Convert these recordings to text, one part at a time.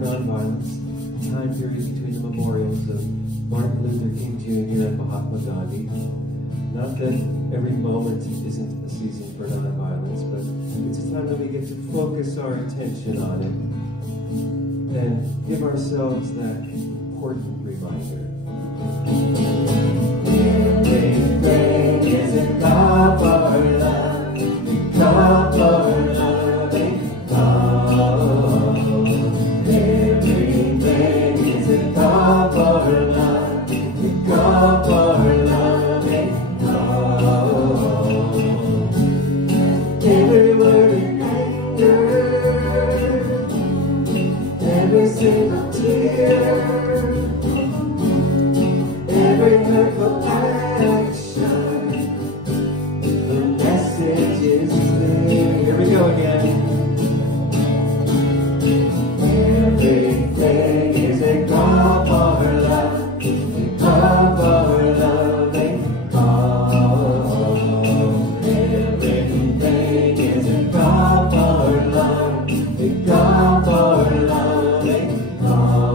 nonviolence, time period between the memorials of Martin Luther King Jr. and Mahatma Gandhi. Not that every moment isn't a season for nonviolence, but it's a time that we get to focus our attention on it and give ourselves that important reminder. Everything is a call for love, call for loving God. Everything is a call for love, call for loving God. Every word in anger, every single tear, every hurtful action, the message is clear. Here we go again. Everything is a call for love, a call for loving God. Everything is a call for love, a call for loving God.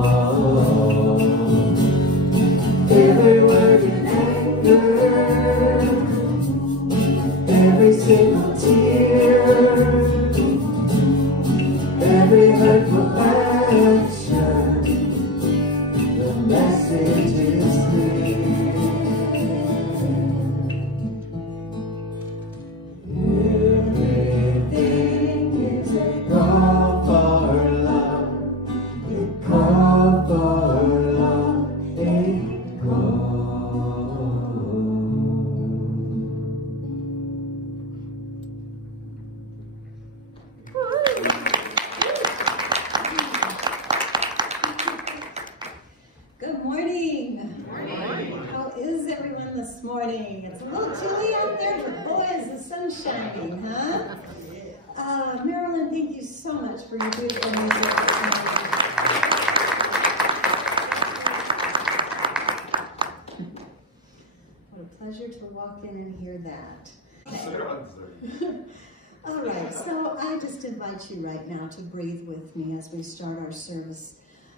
Every word in anger, every single tear, every hurtful action, the message is clear. Everything is a call for love, a call for love, a Good morning. How is everyone this morning? It's a little chilly out there, but boy, is the sun shining, huh? Marilyn, thank you so much for your beautiful music. What a pleasure to walk in and hear that. All right, so I just invite you right now to breathe with me as we start our service.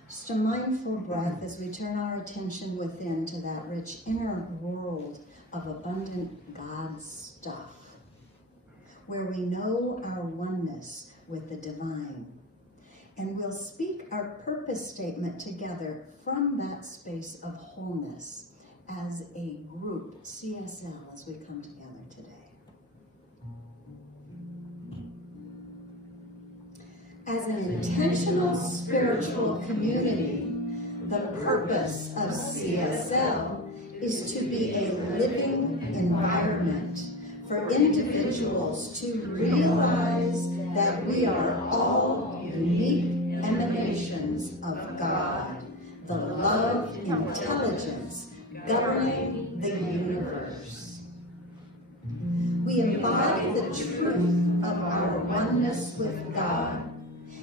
Just a mindful breath as we turn our attention within to that rich inner world of abundant God stuff, where we know our oneness with the divine. And we'll speak our purpose statement together from that space of wholeness as a group, CSL, as we come together today. As an intentional spiritual community, the purpose of CSL is to be a living environment for individuals to realize that we are all unique emanations of God, the love intelligence governing the universe. We embody the truth of our oneness with God,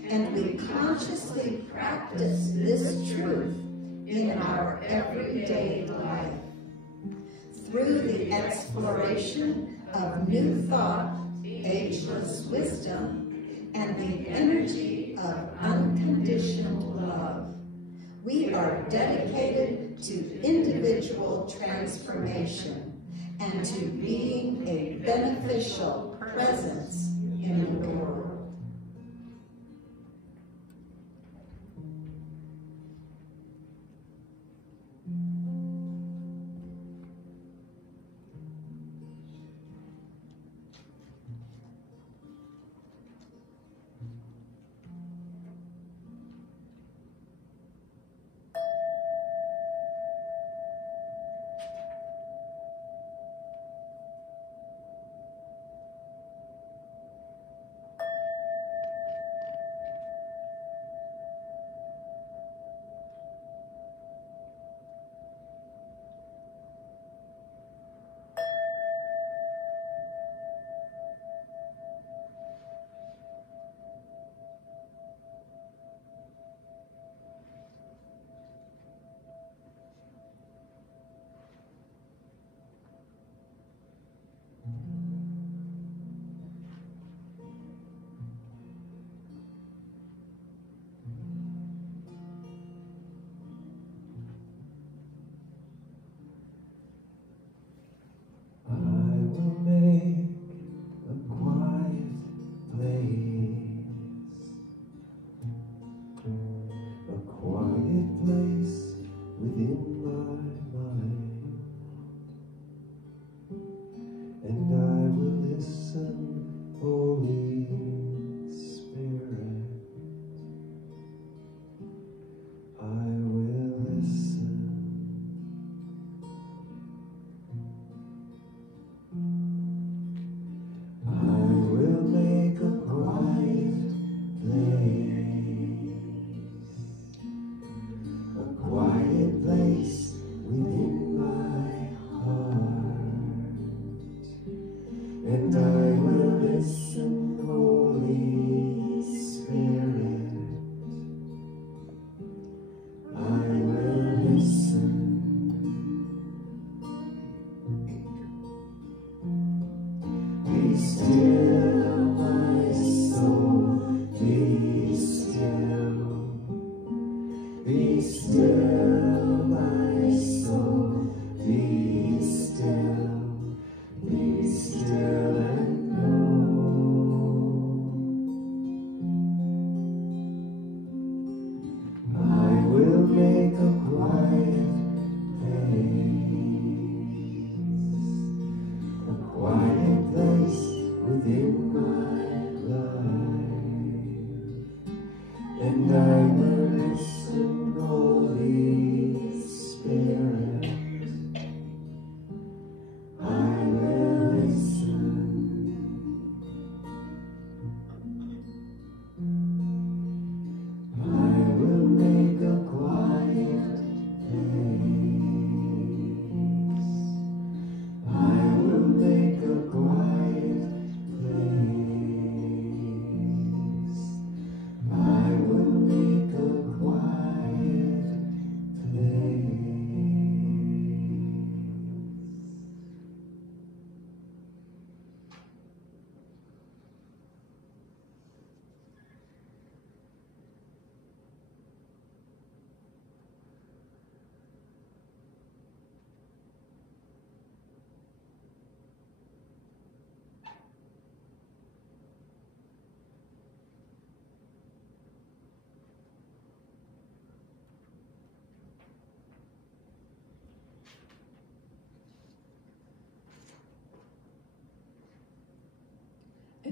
and we consciously practice this truth in our everyday life through the exploration of new thought, ageless wisdom, and the energy of unconditioned love. We are dedicated to individual transformation and to being a beneficial presence in the world.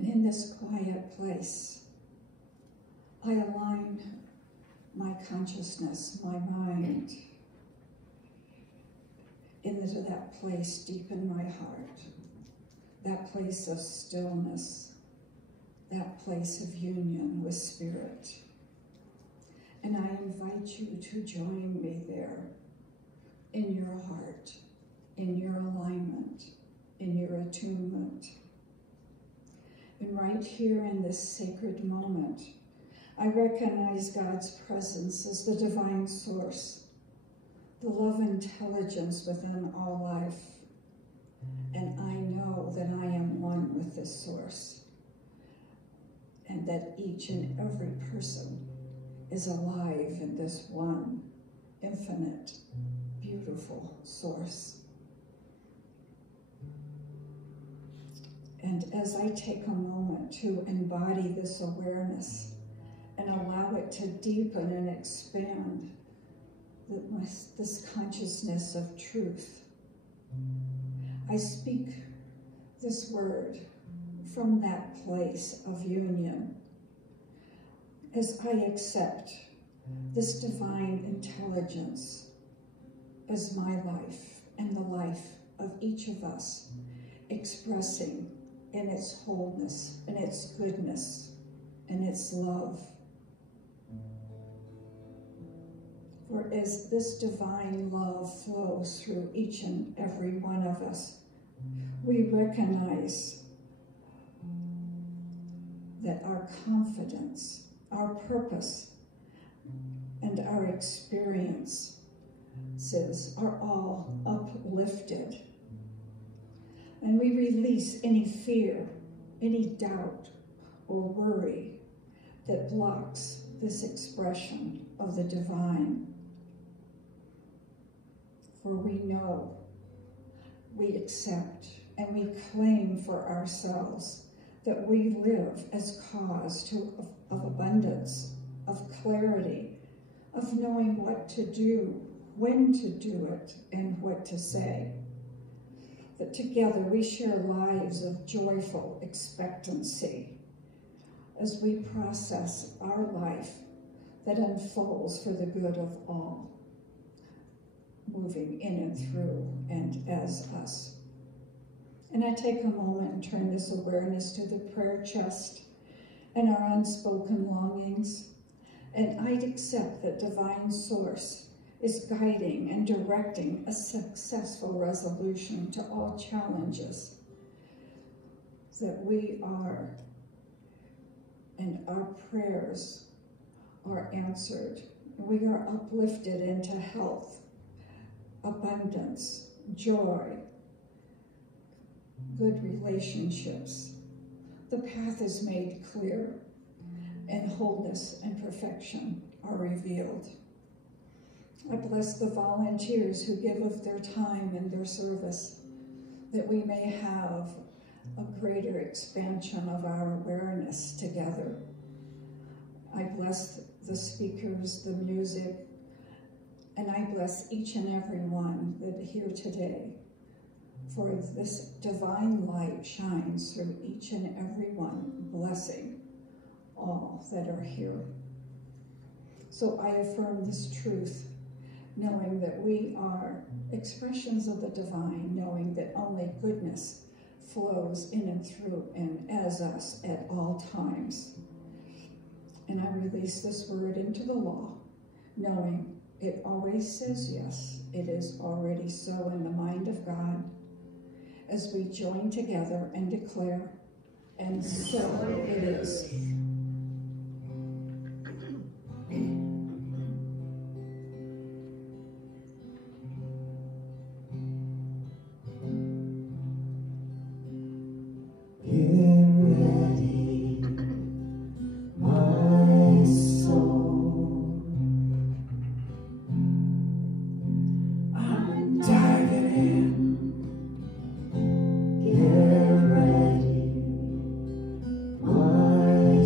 And in this quiet place, I align my consciousness, my mind, into that place deep in my heart, that place of stillness, that place of union with Spirit. And I invite you to join me there in your heart, in your alignment, in your attunement. And right here in this sacred moment, I recognize God's presence as the divine source, the love intelligence within all life. And I know that I am one with this source, and that each and every person is alive in this one infinite, beautiful source. And as I take a moment to embody this awareness and allow it to deepen and expand this consciousness of truth, I speak this word from that place of union as I accept this divine intelligence as my life and the life of each of us, expressing in its wholeness, in its goodness, in its love. For as this divine love flows through each and every one of us, we recognize that our confidence, our purpose, and our experiences are all uplifted. And we release any fear, any doubt, or worry that blocks this expression of the divine. For we know, we accept, and we claim for ourselves that we live as cause of abundance, of clarity, of knowing what to do, when to do it, and what to say. That together we share lives of joyful expectancy as we process our life that unfolds for the good of all, moving in and through and as us. And I take a moment and turn this awareness to the prayer chest and our unspoken longings. And I'd accept that divine source is guiding and directing a successful resolution to all challenges that we are, and our prayers are answered. We are uplifted into health, abundance, joy, good relationships. The path is made clear, and wholeness and perfection are revealed. I bless the volunteers who give of their time and their service, that we may have a greater expansion of our awareness together. I bless the speakers, the music, and I bless each and every one that here today, for this divine light shines through each and every one, blessing all that are here. So I affirm this truth, knowing that we are expressions of the divine, knowing that only goodness flows in and through and as us at all times. And I release this word into the law, knowing it always says yes. It is already so in the mind of God, as we join together and declare, and so it is. Get ready, my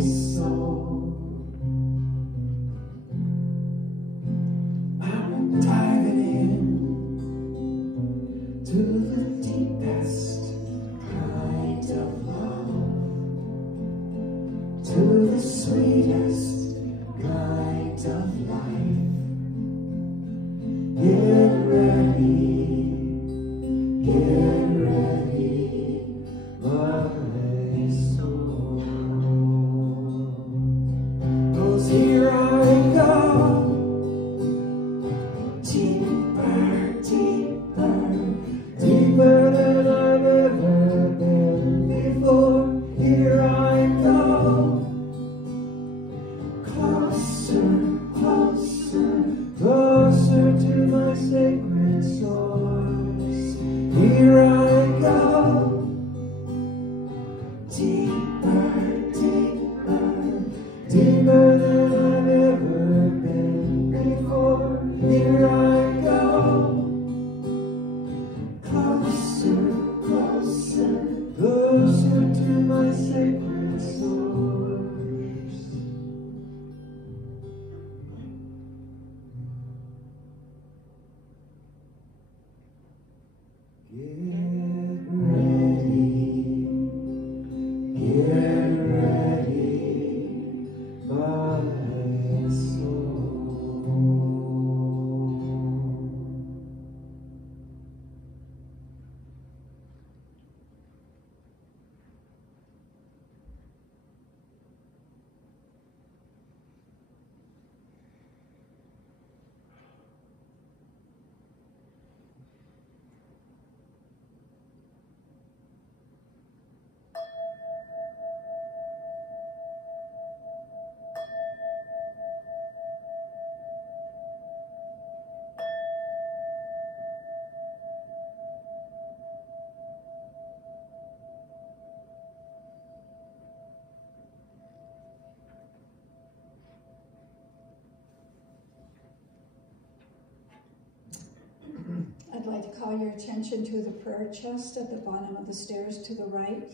I'd like to call your attention to the prayer chest at the bottom of the stairs to the right.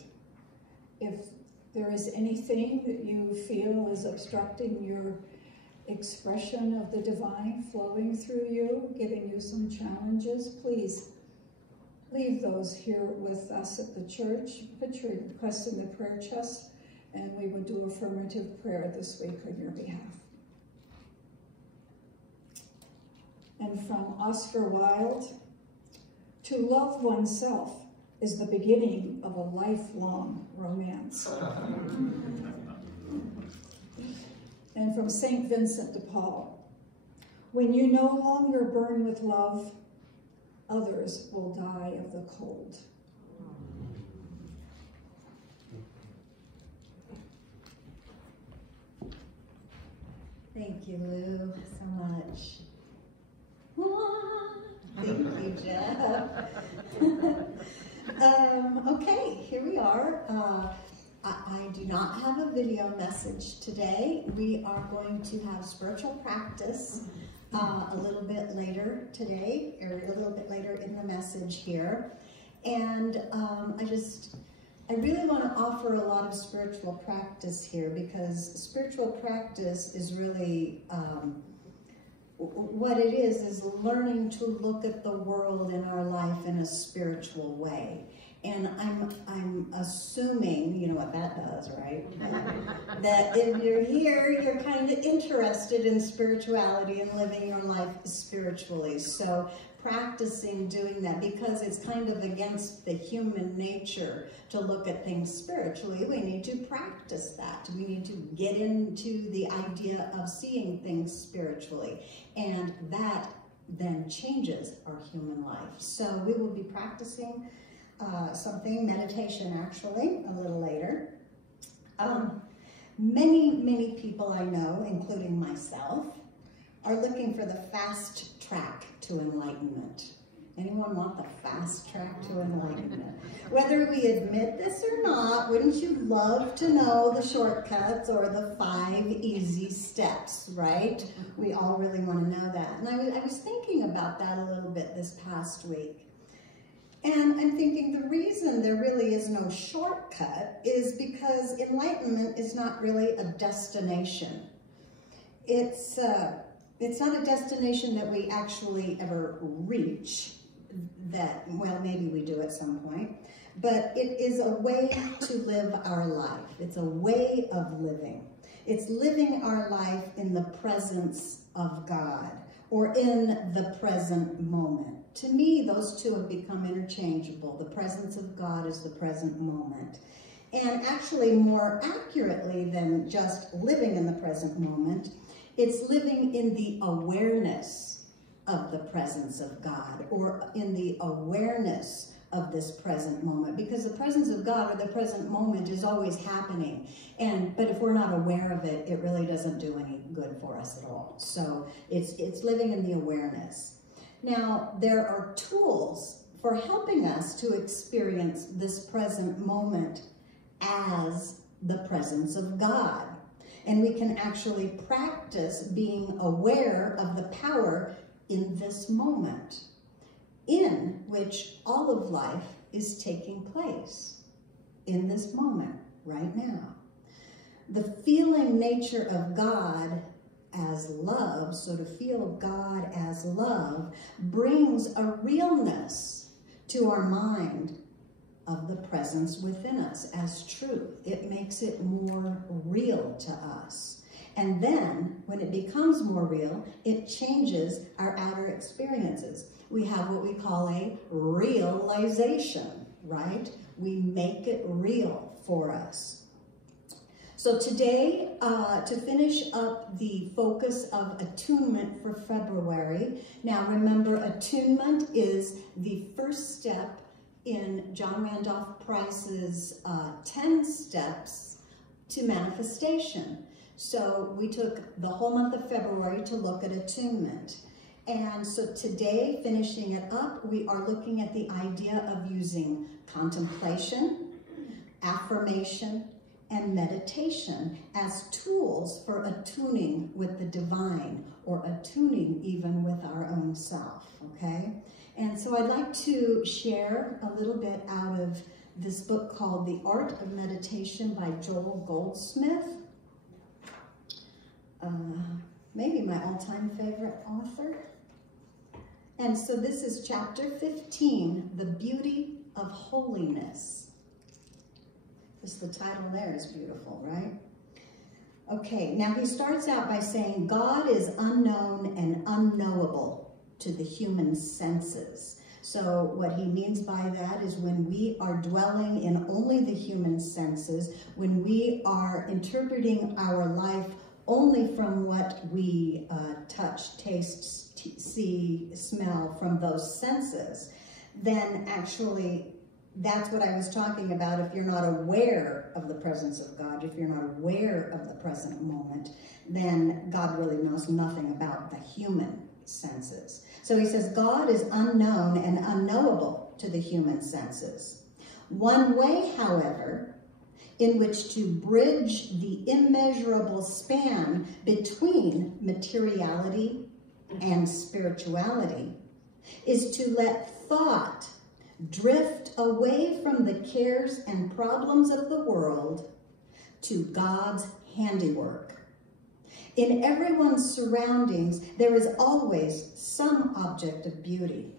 If there is anything that you feel is obstructing your expression of the divine flowing through you, giving you some challenges, please leave those here with us at the church. Put your request in the prayer chest, and we will do affirmative prayer this week on your behalf. And from Oscar Wilde, to love oneself is the beginning of a lifelong romance. And from St. Vincent de Paul, when you no longer burn with love, others will die of the cold. Thank you, Lou, so much. Thank you, Jeff. Okay, here we are. I do not have a video message today. We are going to have spiritual practice a little bit later today, or a little bit later in the message here. And I really want to offer a lot of spiritual practice here, because spiritual practice is really what it is learning to look at the world in our life in a spiritual way. And I'm assuming, you know what that does, right? That if you're here, you're kind of interested in spirituality and living your life spiritually. So practicing doing that, because it's kind of against the human nature to look at things spiritually, we need to practice that. We need to get into the idea of seeing things spiritually. And that then changes our human life. So we will be practicing meditation actually, a little later. Many people I know, including myself, are looking for the fast track to enlightenment. Anyone want the fast track to enlightenment? Whether we admit this or not, wouldn't you love to know the shortcuts or the 5 easy steps, right? We all really want to know that. And I was thinking about that a little bit this past week. And I'm thinking the reason there really is no shortcut is because enlightenment is not really a destination. It's not a destination that we actually ever reach, that, well, maybe we do at some point, but it is a way to live our life. It's a way of living. It's living our life in the presence of God, or in the present moment. To me, those two have become interchangeable. The presence of God is the present moment. And actually, more accurately than just living in the present moment, it's living in the awareness of the presence of God, or in the awareness of this present moment, because the presence of God or the present moment is always happening. But if we're not aware of it, it really doesn't do any good for us at all. So it's living in the awareness. Now, there are tools for helping us to experience this present moment as the presence of God. And we can actually practice being aware of the power in this moment, in which all of life is taking place, in this moment, right now. The feeling nature of God as love, so to feel God as love, brings a realness to our mind of the presence within us as truth. It makes it more real to us. And then, when it becomes more real, it changes our outer experiences. We have what we call a realization, right? We make it real for us. So today, to finish up the focus of attunement for February, now remember, attunement is the first step in John Randolph Price's 10 steps to manifestation. So we took the whole month of February to look at attunement. And so today, finishing it up, we are looking at the idea of using contemplation, affirmation, and meditation as tools for attuning with the divine, or attuning even with our own self, okay? And so I'd like to share a little bit out of this book called The Art of Meditation by Joel Goldsmith. Maybe my all-time favorite author. And so this is chapter 15, The Beauty of Holiness. Just the title there is beautiful, right? Okay, now he starts out by saying, God is unknown and unknowable to the human senses. So what he means by that is when we are dwelling in only the human senses, when we are interpreting our life only from what we touch, taste, see, smell from those senses, then actually that's what I was talking about. If you're not aware of the presence of God, if you're not aware of the present moment, then God really knows nothing about the human senses. So he says, God is unknown and unknowable to the human senses. One way, however, in which to bridge the immeasurable span between materiality and spirituality is to let thought drift away from the cares and problems of the world to God's handiwork. In everyone's surroundings, there is always some object of beauty.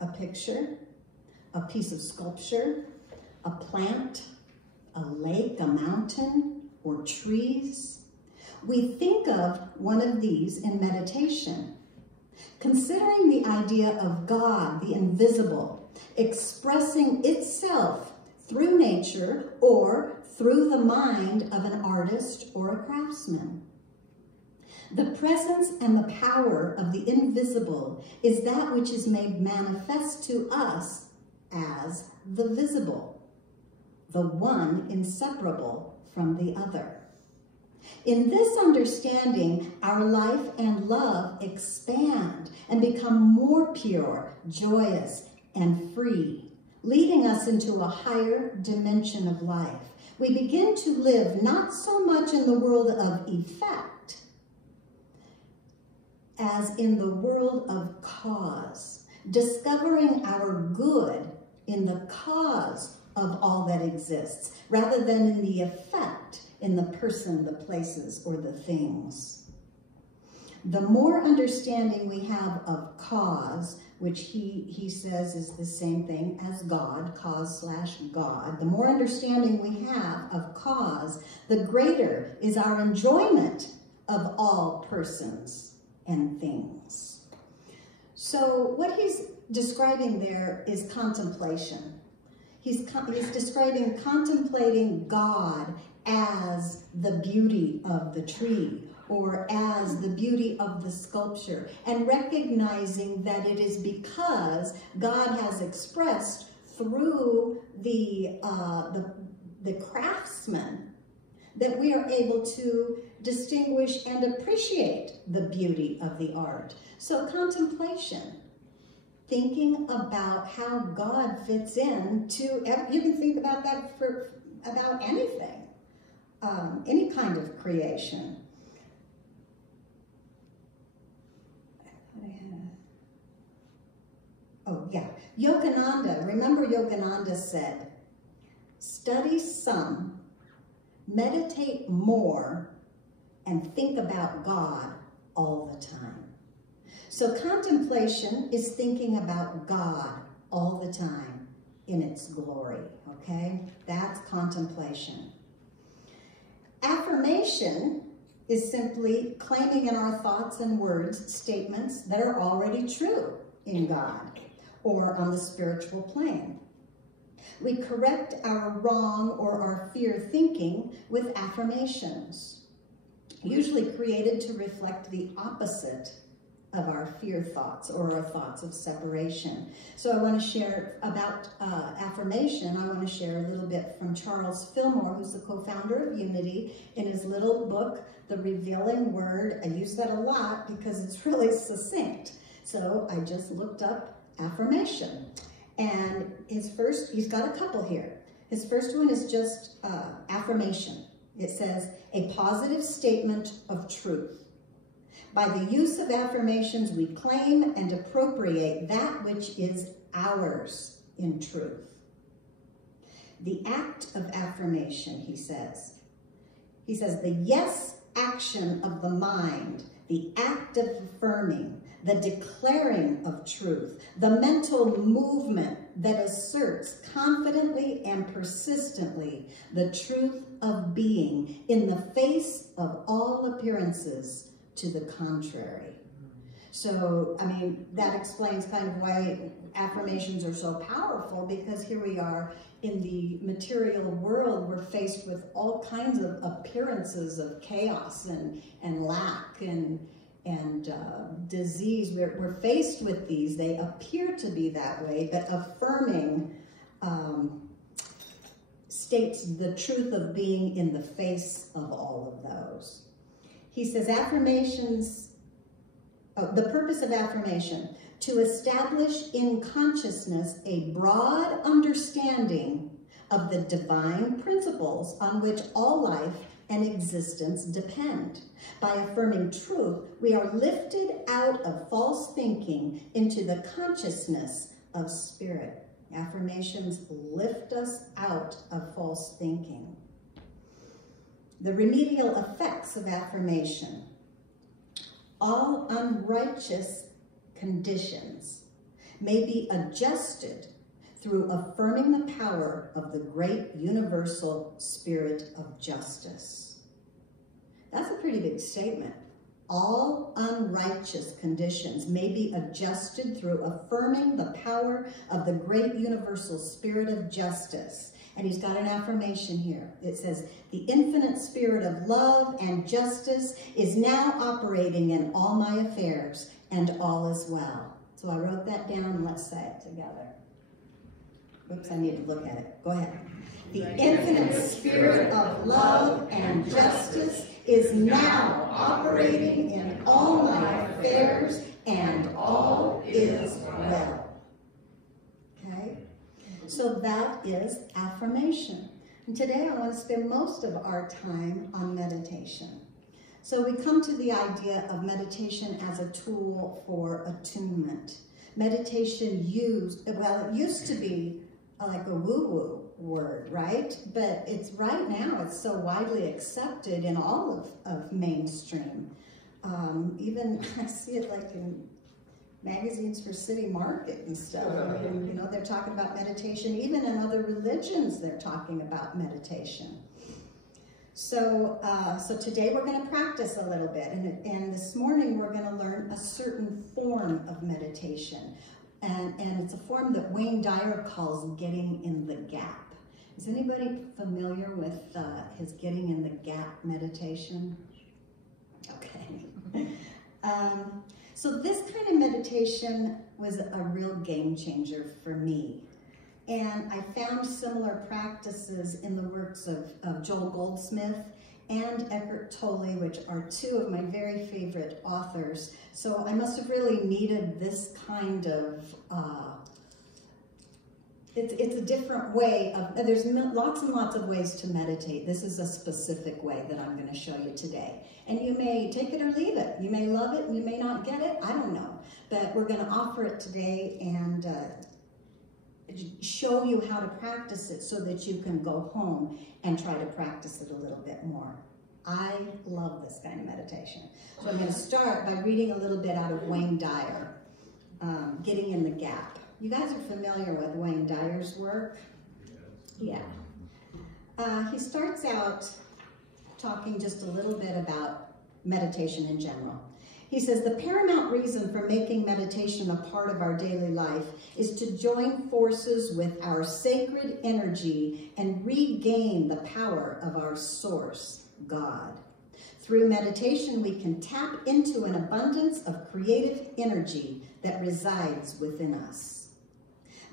A picture, a piece of sculpture, a plant, a lake, a mountain, or trees. We think of one of these in meditation. Considering the idea of God, the invisible, expressing itself through nature or through the mind of an artist or a craftsman. The presence and the power of the invisible is that which is made manifest to us as the visible, the one inseparable from the other. In this understanding, our life and love expand and become more pure, joyous, and free, leading us into a higher dimension of life. We begin to live not so much in the world of effect as in the world of cause, discovering our good in the cause of all that exists, rather than in the effect in the person, the places, or the things. The more understanding we have of cause, which he says is the same thing as God, cause/God, the more understanding we have of cause, the greater is our enjoyment of all persons and things. So what he's describing there is contemplation. He's describing contemplating God as the beauty of the tree or as the beauty of the sculpture, and recognizing that it is because God has expressed through the craftsman that we are able to distinguish and appreciate the beauty of the art. So contemplation, thinking about how God fits in to, you can think about that about anything, any kind of creation. Oh yeah, Yogananda, remember Yogananda said, study some, meditate more, and think about God all the time. So contemplation is thinking about God all the time in its glory, okay? That's contemplation. Affirmation is simply claiming in our thoughts and words statements that are already true in God or on the spiritual plane. We correct our wrong or our fear thinking with affirmations, usually created to reflect the opposite of our fear thoughts or our thoughts of separation. So I want to share about affirmation. I want to share a little bit from Charles Fillmore, who's the co-founder of Unity, in his little book, The Revealing Word. I use that a lot because it's really succinct. So I just looked up affirmation. And he's got a couple here. His first one is just affirmation. It says, a positive statement of truth. By the use of affirmations, we claim and appropriate that which is ours in truth. The act of affirmation, he says. He says, the yes action of the mind, the act of affirming, the declaring of truth, the mental movement that asserts confidently and persistently the truth of being in the face of all appearances to the contrary. So, I mean, that explains kind of why affirmations are so powerful, because here we are in the material world, we're faced with all kinds of appearances of chaos and lack and disease. We're faced with these. They appear to be that way, but affirming states the truth of being in the face of all of those. He says affirmations, the purpose of affirmation, to establish in consciousness a broad understanding of the divine principles on which all life and existence depend. By affirming truth, we are lifted out of false thinking into the consciousness of spirit. Affirmations lift us out of false thinking. The remedial effects of affirmation. All unrighteous conditions may be adjusted through affirming the power of the great universal spirit of justice. That's a pretty big statement. All unrighteous conditions may be adjusted through affirming the power of the great universal spirit of justice. And he's got an affirmation here. It says, the infinite spirit of love and justice is now operating in all my affairs, and all is well. So I wrote that down, and let's say it together. Oops, I need to look at it. Go ahead. The infinite spirit of love and justice is now operating in all my affairs, and all is well. Okay? So that is affirmation. And today I want to spend most of our time on meditation. So we come to the idea of meditation as a tool for attunement. Meditation it used to be like a woo-woo word, right? But right now it's so widely accepted in all of mainstream. Even I see it like in magazines for City Market and stuff. And, you know, they're talking about meditation. Even in other religions, they're talking about meditation. So today we're going to practice a little bit, and this morning we're going to learn a certain form of meditation, and it's a form that Wayne Dyers calls getting in the gap. Is anybody familiar with his getting in the gap meditation? Okay. So this kind of meditation was a real game changer for me. And I found similar practices in the works of Joel Goldsmith and Eckhart Tolle, which are two of my very favorite authors. So I must have really needed this kind of, it's a different way of, there's lots and lots of ways to meditate. This is a specific way that I'm going to show you today. And you may take it or leave it. You may love it, and you may not get it. I don't know. But we're going to offer it today and show you how to practice it so that you can go home and try to practice it a little bit more. I love this kind of meditation. So I'm going to start by reading a little bit out of Wayne Dyers, Getting in the Gap. You guys are familiar with Wayne Dyers' work? Yeah. He starts out talking just a little bit about meditation in general. He says, the paramount reason for making meditation a part of our daily life is to join forces with our sacred energy and regain the power of our source, God. Through meditation, we can tap into an abundance of creative energy that resides within us.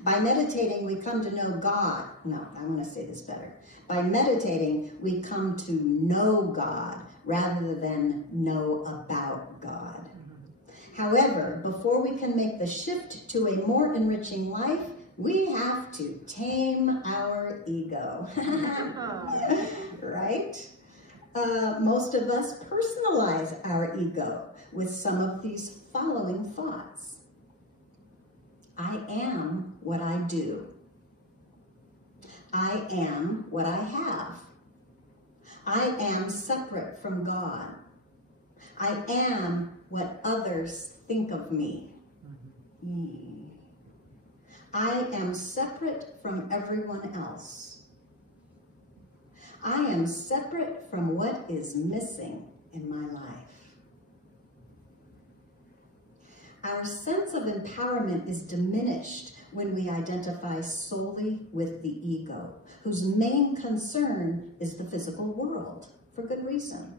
By meditating, we come to know God. No, I want to say this better. By meditating, we come to know God rather than know about God. However, before we can make the shift to a more enriching life, we have to tame our ego. Right? Most of us personalize our ego with some of these following thoughts. I am what I do. I am what I have. I am separate from God. I am what others think of me. I am separate from everyone else. I am separate from what is missing in my life. Our sense of empowerment is diminished when we identify solely with the ego, whose main concern is the physical world, for good reason.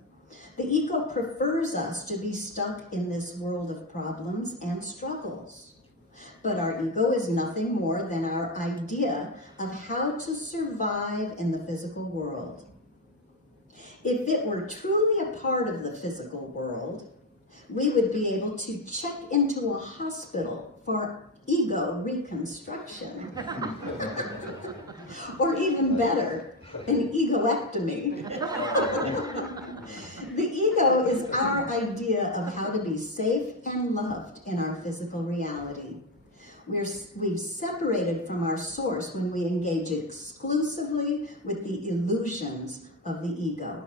The ego prefers us to be stuck in this world of problems and struggles. But our ego is nothing more than our idea of how to survive in the physical world. If it were truly a part of the physical world, we would be able to check into a hospital for ego reconstruction. Or even better, an egoectomy. The ego is our idea of how to be safe and loved in our physical reality. We've separated from our source when we engage exclusively with the illusions of the ego.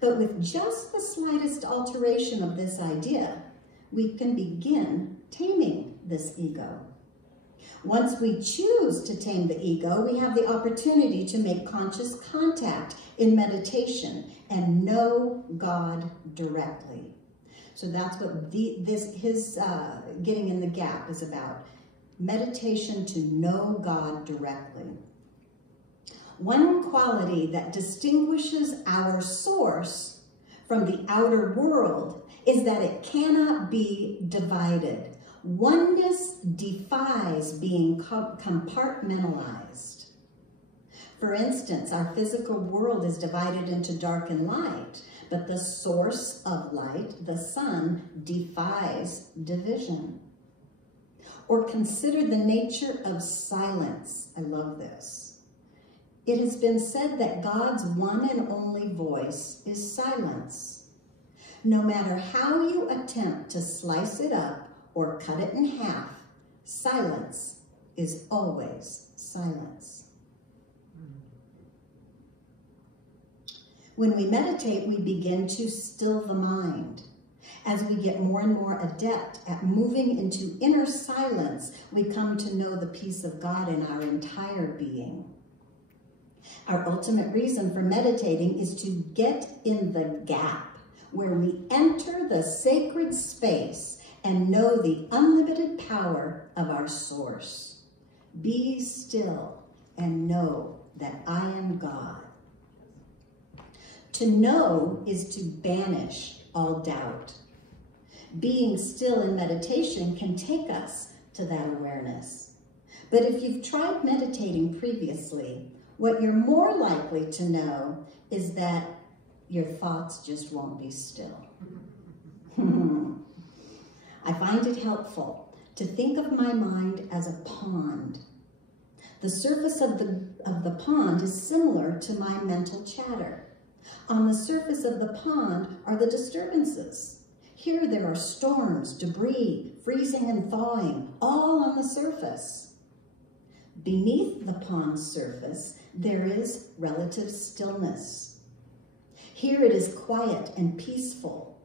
But with just the slightest alteration of this idea, we can begin taming this ego. Once we choose to tame the ego, we have the opportunity to make conscious contact in meditation and know God directly. So that's what his Getting in the Gap is about. Meditation to know God directly. One quality that distinguishes our source from the outer world is that it cannot be divided. Oneness defies being compartmentalized. For instance, our physical world is divided into dark and light, but the source of light, the sun, defies division. Or consider the nature of silence. I love this. It has been said that God's one and only voice is silence. No matter how you attempt to slice it up or cut it in half, silence is always silence. When we meditate, we begin to still the mind. As we get more and more adept at moving into inner silence, we come to know the peace of God in our entire being. Our ultimate reason for meditating is to get in the gap where we enter the sacred space and know the unlimited power of our source. Be still and know that I am God. To know is to banish all doubt. Being still in meditation can take us to that awareness. But if you've tried meditating previously, what you're more likely to know is that your thoughts just won't be still. I find it helpful to think of my mind as a pond. The surface of the pond is similar to my mental chatter. On the surface of the pond are the disturbances. Here there are storms, debris, freezing and thawing, all on the surface. Beneath the pond's surface, there is relative stillness. Here it is quiet and peaceful.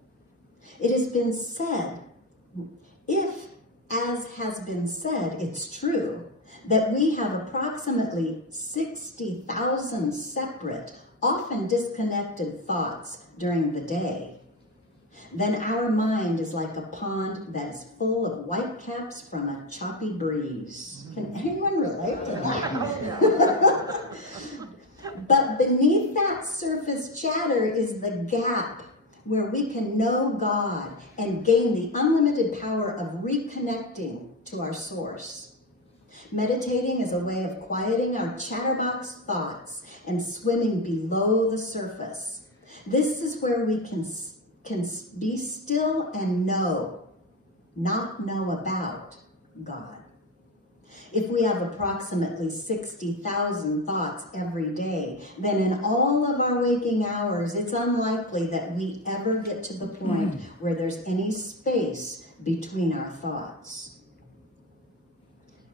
It has been said, if, as has been said, it's true, that we have approximately 60,000 separate, often disconnected thoughts during the day, then our mind is like a pond that is full of whitecaps from a choppy breeze. Can anyone relate to that? But beneath that surface chatter is the gap where we can know God and gain the unlimited power of reconnecting to our source. Meditating is a way of quieting our chatterbox thoughts and swimming below the surface. This is where we can be still and know, not know about God. If we have approximately 60,000 thoughts every day, then in all of our waking hours, it's unlikely that we ever get to the point where there's any space between our thoughts.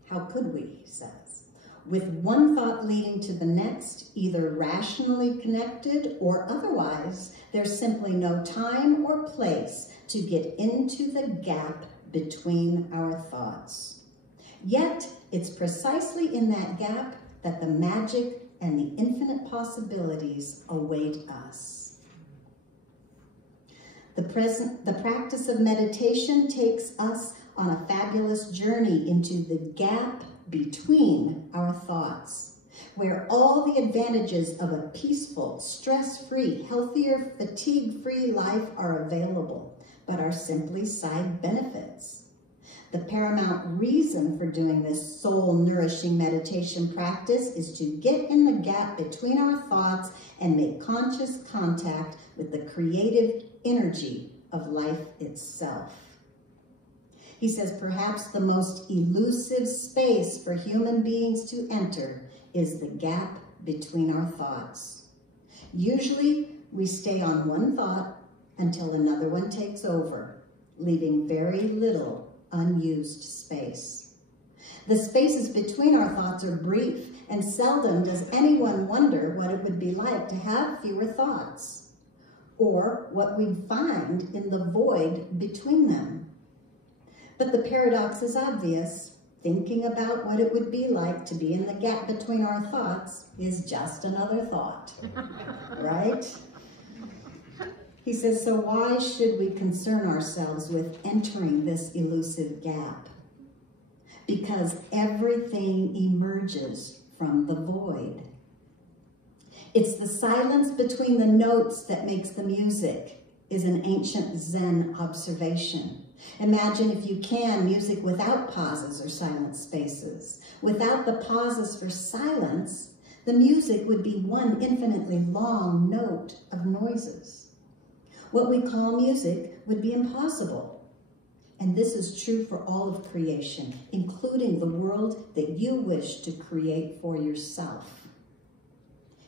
How could we, he says? With one thought leading to the next, either rationally connected or otherwise, there's simply no time or place to get into the gap between our thoughts. Yet, it's precisely in that gap that the magic and the infinite possibilities await us. The practice of meditation takes us on a fabulous journey into the gap between our thoughts, where all the advantages of a peaceful, stress-free, healthier, fatigue-free life are available, but are simply side benefits. The paramount reason for doing this soul-nourishing meditation practice is to get in the gap between our thoughts and make conscious contact with the creative energy of life itself. He says perhaps the most elusive space for human beings to enter is the gap between our thoughts. Usually, we stay on one thought until another one takes over, leaving very little unused space. The spaces between our thoughts are brief, and seldom does anyone wonder what it would be like to have fewer thoughts, or what we'd find in the void between them. But the paradox is obvious. Thinking about what it would be like to be in the gap between our thoughts is just another thought, right? He says, so why should we concern ourselves with entering this elusive gap? Because everything emerges from the void. It's the silence between the notes that makes the music, is an ancient Zen observation. Imagine, if you can, music without pauses or silent spaces. Without the pauses for silence, the music would be one infinitely long note of noises. What we call music would be impossible. And this is true for all of creation, including the world that you wish to create for yourself.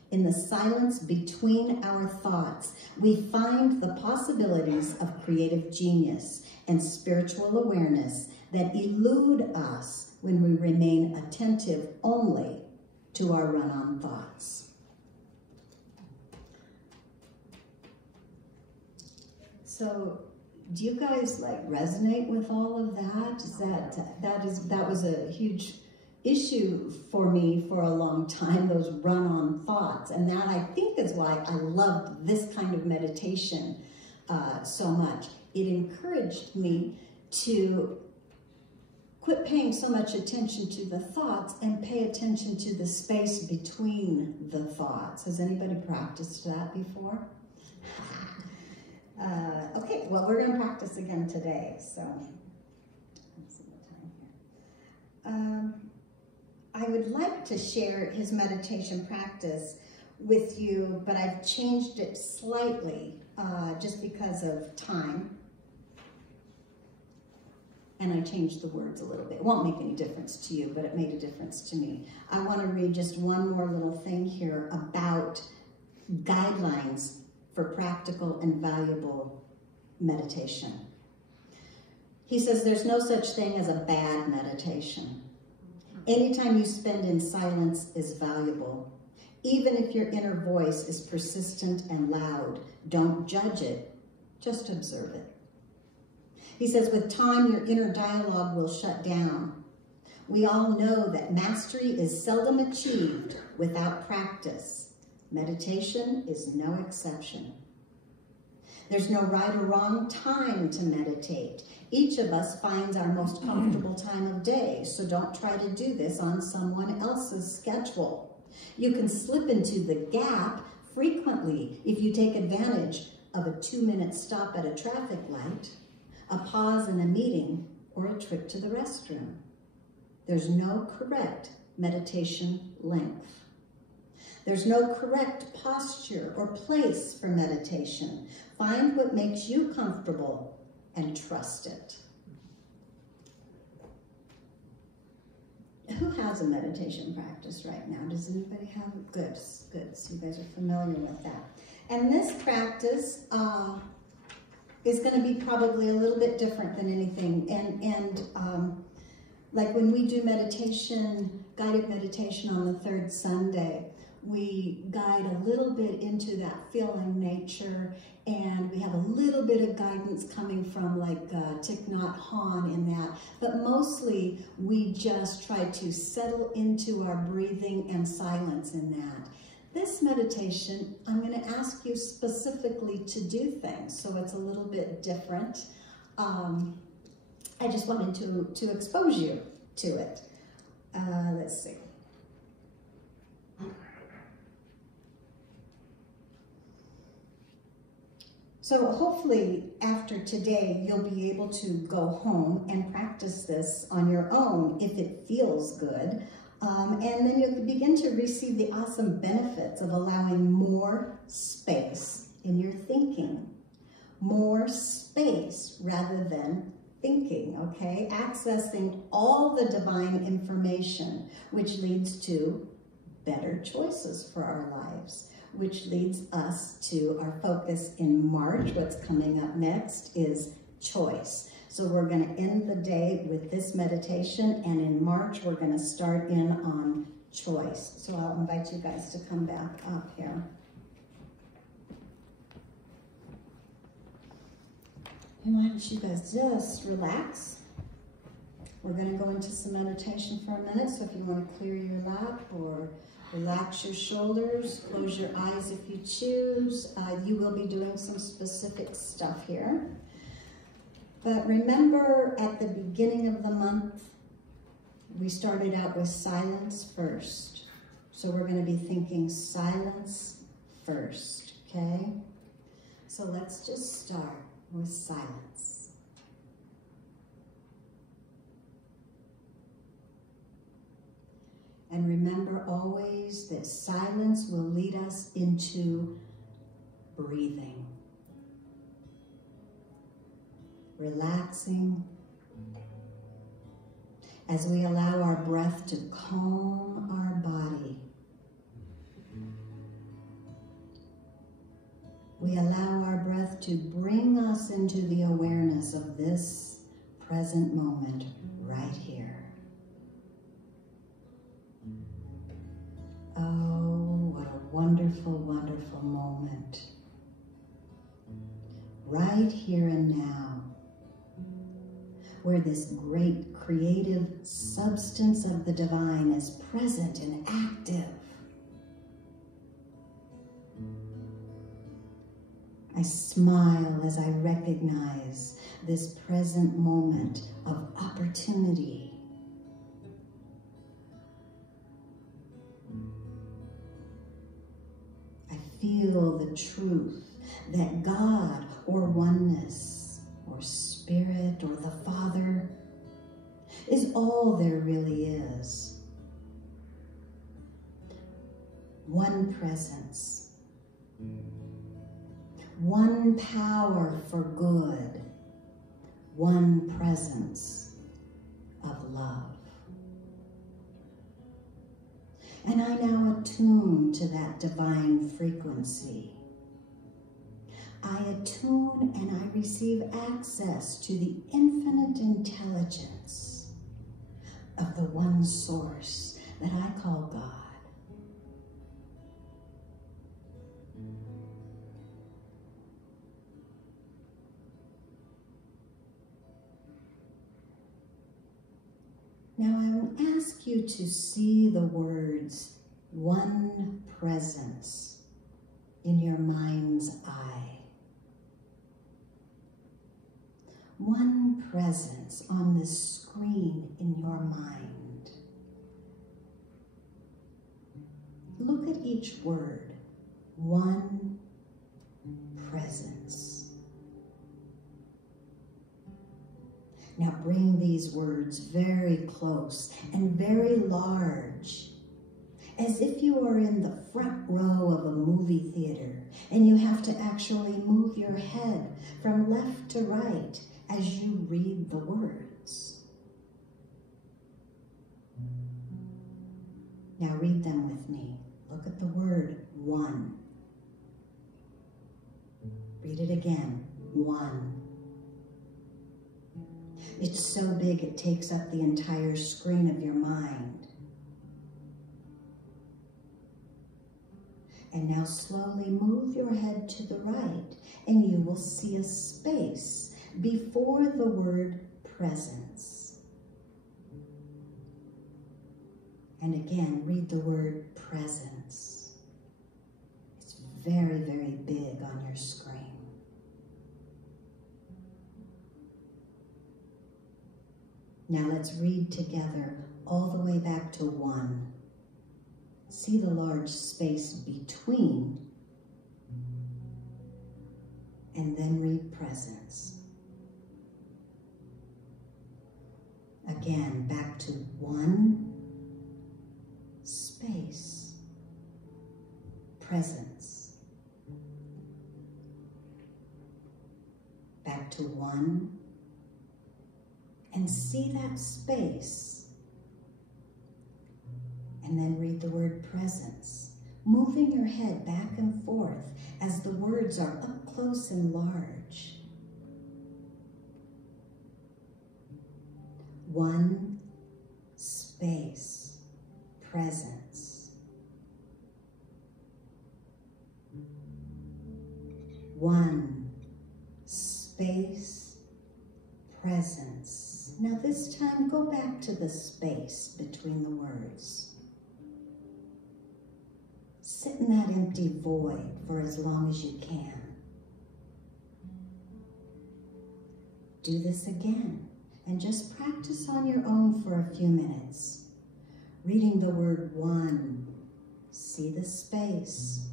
In the silence between our thoughts, we find the possibilities of creative genius and spiritual awareness that elude us when we remain attentive only to our run-on thoughts. So, do you guys resonate with all of that? That was a huge issue for me for a long time, those run-on thoughts. And that, I think, is why I loved this kind of meditation so much. It encouraged me to quit paying so much attention to the thoughts and pay attention to the space between the thoughts. Has anybody practiced that before? Okay, well, we're going to practice again today, so let's see what time here. I would like to share his meditation practice with you, but I've changed it slightly just because of time. And I changed the words a little bit. It won't make any difference to you, but it made a difference to me. I want to read just one more little thing here about guidelines for practical and valuable meditation. He says there's no such thing as a bad meditation. Anytime you spend in silence is valuable. Even if your inner voice is persistent and loud, don't judge it, just observe it. He says with time, your inner dialogue will shut down. We all know that mastery is seldom achieved without practice. Meditation is no exception. There's no right or wrong time to meditate. Each of us finds our most comfortable time of day, so don't try to do this on someone else's schedule. You can slip into the gap frequently if you take advantage of a 2-minute stop at a traffic light, a pause in a meeting, or a trip to the restroom. There's no correct meditation length. There's no correct posture or place for meditation. Find what makes you comfortable and trust it. Who has a meditation practice right now? Does anybody have it? Good, good. So you guys are familiar with that. And this practice is going to be probably a little bit different than anything. And like when we do meditation, guided meditation on the third Sunday, we guide a little bit into that feeling nature, and we have a little bit of guidance coming from like Thich Nhat Hanh in that, but mostly we just try to settle into our breathing and silence in that. This meditation, I'm going to ask you specifically to do things, so it's a little bit different. I just wanted to expose you to it. Let's see. So hopefully after today, you'll be able to go home and practice this on your own if it feels good. And then you'll begin to receive the awesome benefits of allowing more space in your thinking. More space rather than thinking, okay? Accessing all the divine information, which leads to better choices for our lives, which leads us to our focus in March. What's coming up next is choice. So we're going to end the day with this meditation, and in March we're going to start in on choice. So I'll invite you guys to come back up here. And why don't you guys just relax? We're going to go into some meditation for a minute, so if you want to clear your lap or relax your shoulders, close your eyes if you choose. You will be doing some specific stuff here. But remember, at the beginning of the month, we started out with silence first. So we're going to be thinking silence first, okay? So let's just start with silence. And remember always that silence will lead us into breathing. Relaxing as we allow our breath to calm our body. We allow our breath to bring us into the awareness of this present moment right here. Oh, what a wonderful, wonderful moment. Right here and now, where this great creative substance of the divine is present and active. I smile as I recognize this present moment of opportunity. I feel the truth that God or oneness or Spirit or the Father is all there really is. One presence, one power for good, one presence of love. And I now attune to that divine frequency. I attune and I receive access to the infinite intelligence of the one source that I call God. Now I will ask you to see the words one presence in your mind's eye. One presence on this screen in your mind. Look at each word. One presence. Now bring these words very close and very large, as if you are in the front row of a movie theater and you have to actually move your head from left to right as you read the words. Now read them with me. Look at the word one. Read it again. One. It's so big it takes up the entire screen of your mind. And now slowly move your head to the right and you will see a space before the word presence. And again, read the word presence. It's very, very big on your screen. Now let's read together all the way back to one. See the large space between, and then read presence. Again, back to one, space, presence. Back to one, and see that space. And then read the word presence, moving your head back and forth as the words are up close and large. One space, presence. One space, presence. Now this time, go back to the space between the words. Sit in that empty void for as long as you can. Do this again, and just practice on your own for a few minutes. Reading the word one, see the space.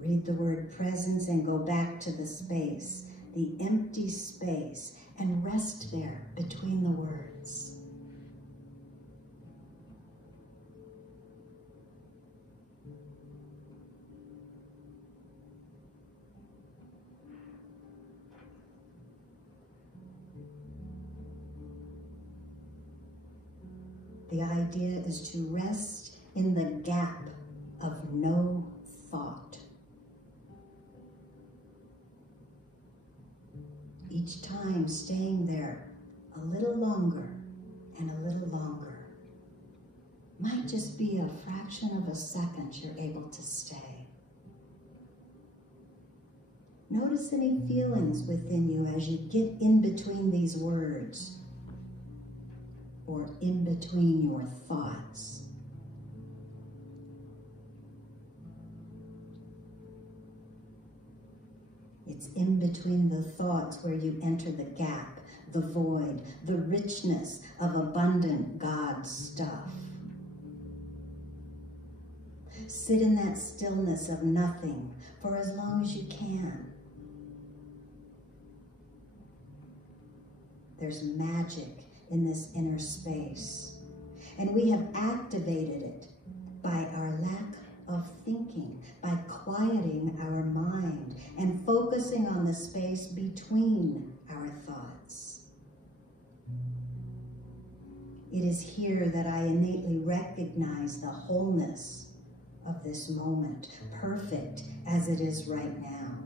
Read the word presence and go back to the space, the empty space, and rest there between the words. The idea is to rest in the gap of no thought. Each time staying there a little longer and a little longer. Might just be a fraction of a second you're able to stay. Notice any feelings within you as you get in between these words. or in between your thoughts. It's in between the thoughts where you enter the gap, the void, the richness of abundant God stuff. Sit in that stillness of nothing for as long as you can. There's magic in this inner space, and we have activated it by our lack of thinking, by quieting our mind and focusing on the space between our thoughts. It is here that I innately recognize the wholeness of this moment, perfect as it is right now.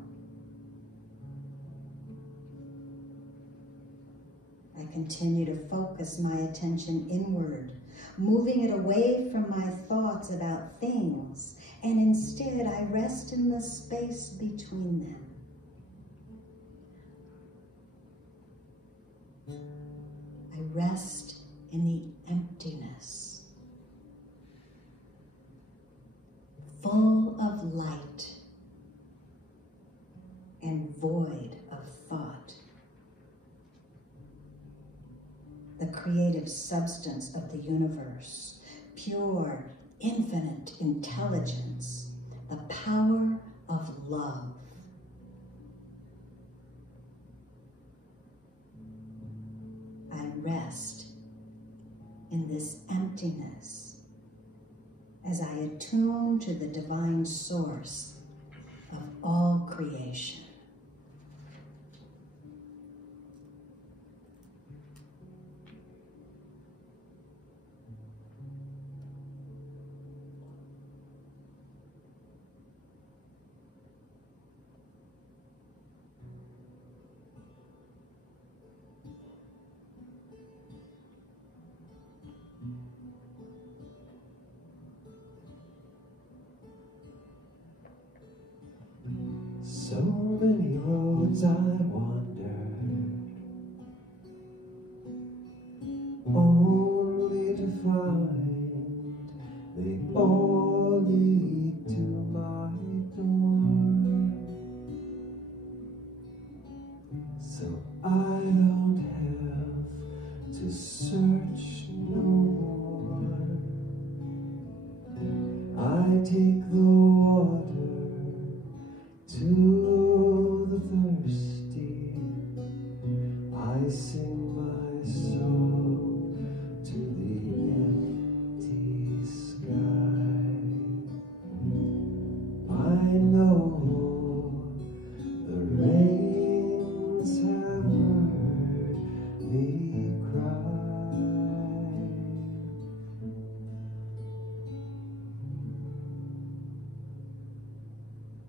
I continue to focus my attention inward, moving it away from my thoughts about things, and instead I rest in the space between them. I rest in the emptiness, full of light and void of thought. The creative substance of the universe, pure, infinite intelligence, the power of love. I rest in this emptiness as I attune to the divine source of all creation. So many roads I wandered, only to find they all lead to my door. So I don't have to search no more. I take the water to the thirsty, I sing my song to the empty sky. I know the rains have heard me cry.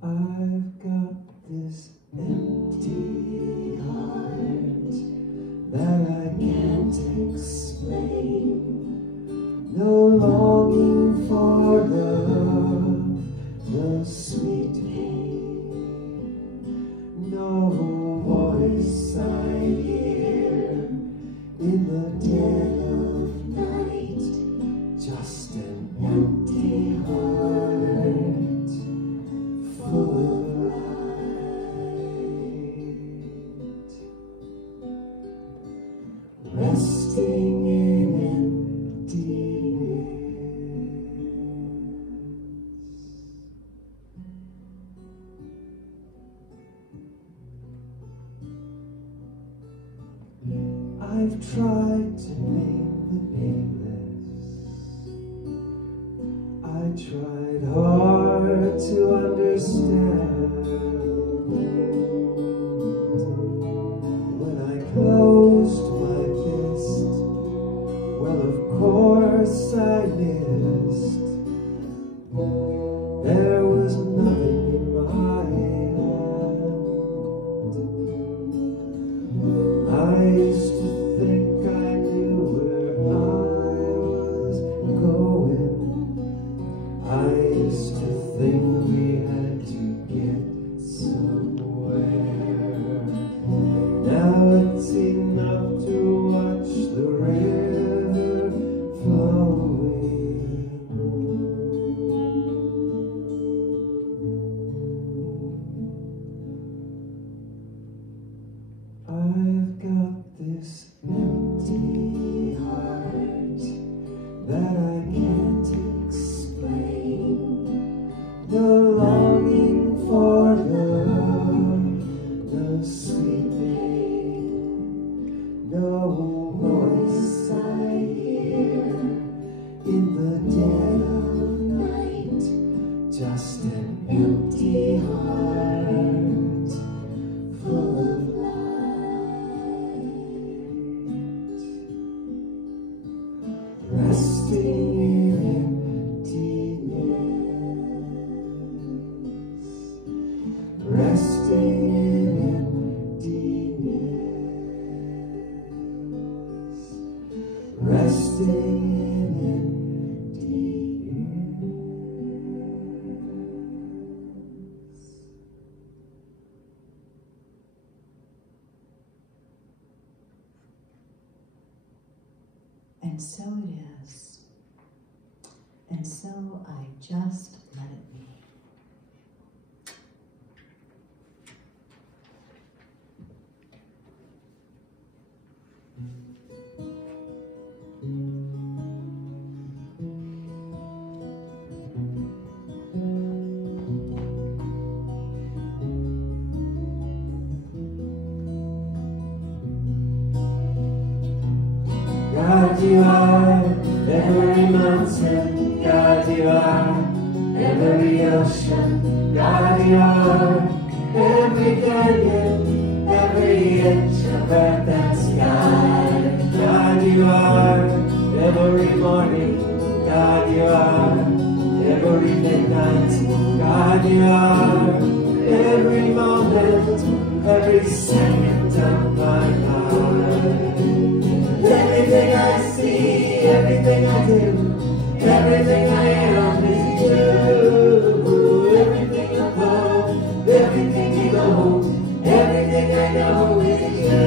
I've got this empty heart that I can't explain. No longing for love, no sweet pain, no voice I hear in the dead of night, just an empty heart full of light, resting in emptiness. I've tried to name the nameless. I tried hard to understand. When I closed my fist, well, of course I missed. There was nothing in my hand. I used to think I knew where I was going. I used to think we had to get somewhere. Now it's enough to watch the river And so I just let it be. God, you are every mountain. God, you are every ocean. God, you are every canyon, every inch of earth and sky. God, you are every morning. God, you are every midnight. God, you are every moment, every second of my life. Everything I see, everything I do, everything I am is you. Everything I know, everything you know, everything I know is you.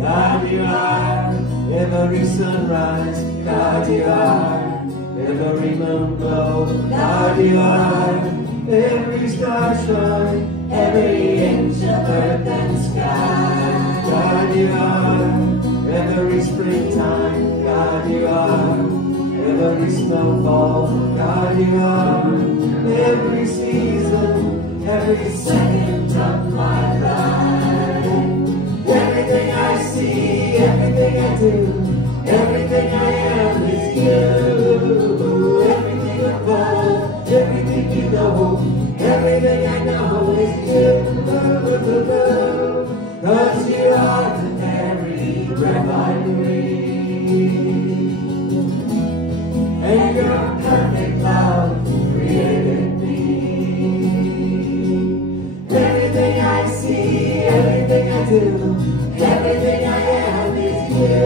God, you are every sunrise. God, you are every moon glow. God, you are every star shine, every inch of earth and sky. God, you are every springtime. God, you are every snowfall. God, you are every season, every second of my life. Everything I see, everything I do, everything I am is you. Everything I know, everything you know, everything I know is you. 'Cause you are the very breath I breathe, and your perfect love created me. Everything I see, everything I do, everything I am is you.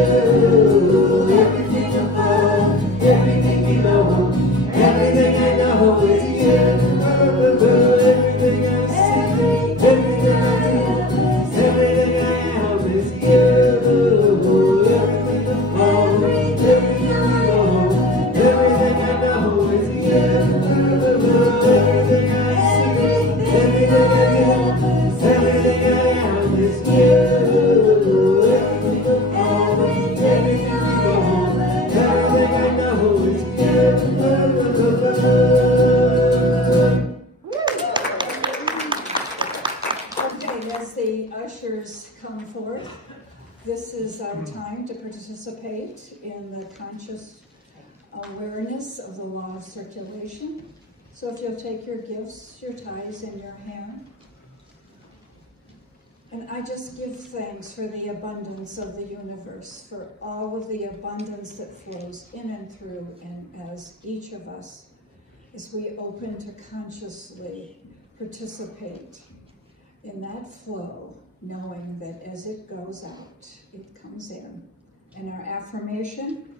Everything above, everything below, everything I know is you. Everything I see, everything I do, everything I am is you. Everything above, everything below, everything I know is you. Everything I see, everything I do, everything I am is you. Everything above, everything below, everything I know is you. Okay, as the ushers come forth, this is our time to participate in the conscious awareness of the law of circulation. So if you'll take your gifts, your ties in your hand. And I just give thanks for the abundance of the universe, for all of the abundance that flows in and through, and as each of us, as we open to consciously participate in that flow, knowing that as it goes out, it comes in. And our affirmation: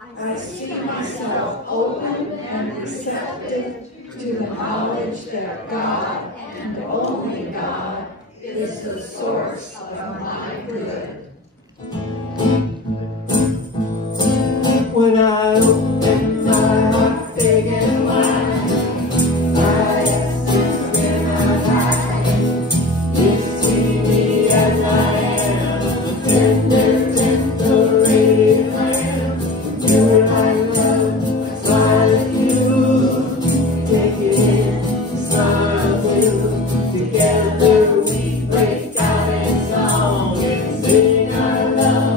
I see myself open and receptive to the knowledge that God, and only God, is the source of my good. When I open my heart big and wide, my essence in my life, you see me as I am, a tender, radiant lamb. You're my love, I smile at you, take it in, smile too. Together we break out in song and sing our love.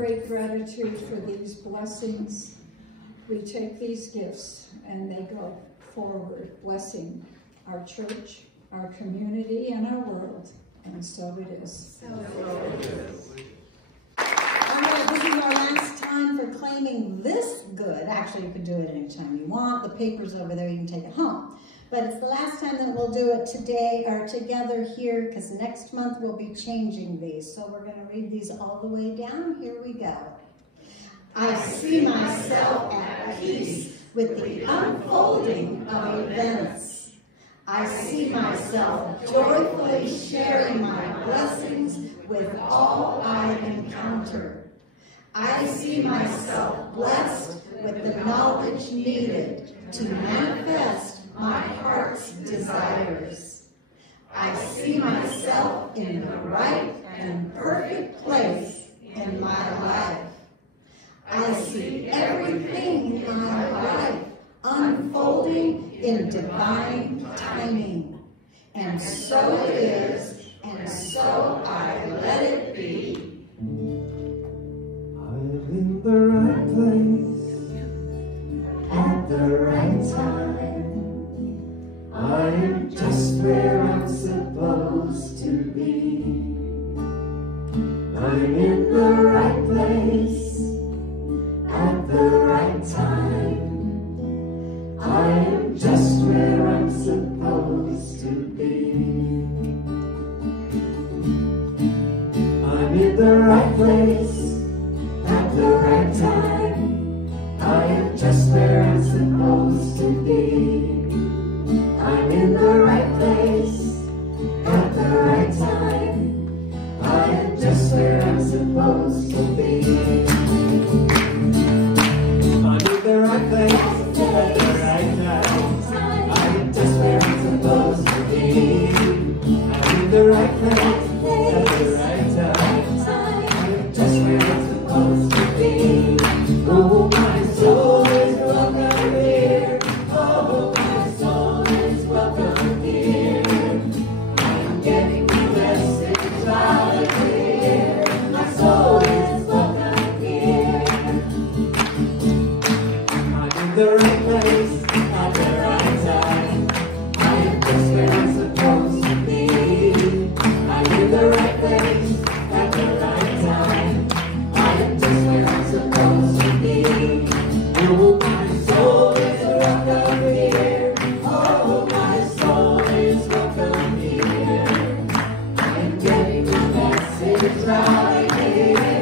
great gratitude for these blessings, we take these gifts and they go forward, blessing our church, our community, and our world. And so it is. All right, this is our last time for claiming this good. Actually, you can do it anytime you want. The paper's over there, you can take it home. But it's the last time that we'll do it today or together here, because next month we'll be changing these. So we're going to read these all the way down. Here we go. I see myself at peace with the unfolding of events. I see myself joyfully sharing my blessings with all I encounter. I see myself blessed with the knowledge needed to manifest my heart's desires. I see myself in the right and perfect place in my life. I see everything in my life unfolding in divine timing. And so it is, and so I let it be. I'm in the right place at the right time. I am just where I'm supposed to be. I'm in the right place at the right time. I am just where I'm supposed to be. I'm in the right place at the right time. I am just where I'm supposed to be. I'm in the right place at the right time. I am just where I'm supposed to be. I'm in the right place at the right time. I am just where I'm supposed to be. I'm in the right place at the right time. I am just where I'm supposed to be. Oh, my soul is welcome here. Oh, my soul is welcome here. I am getting the message loud and clear. My soul is welcome here. I'm in the right place at the right time. I am just where I'm supposed to be. I'm in the right place at the right time. I am just where I'm supposed to be. Oh, my soul is welcome here. Oh, my soul is welcome here. I am getting the message right here.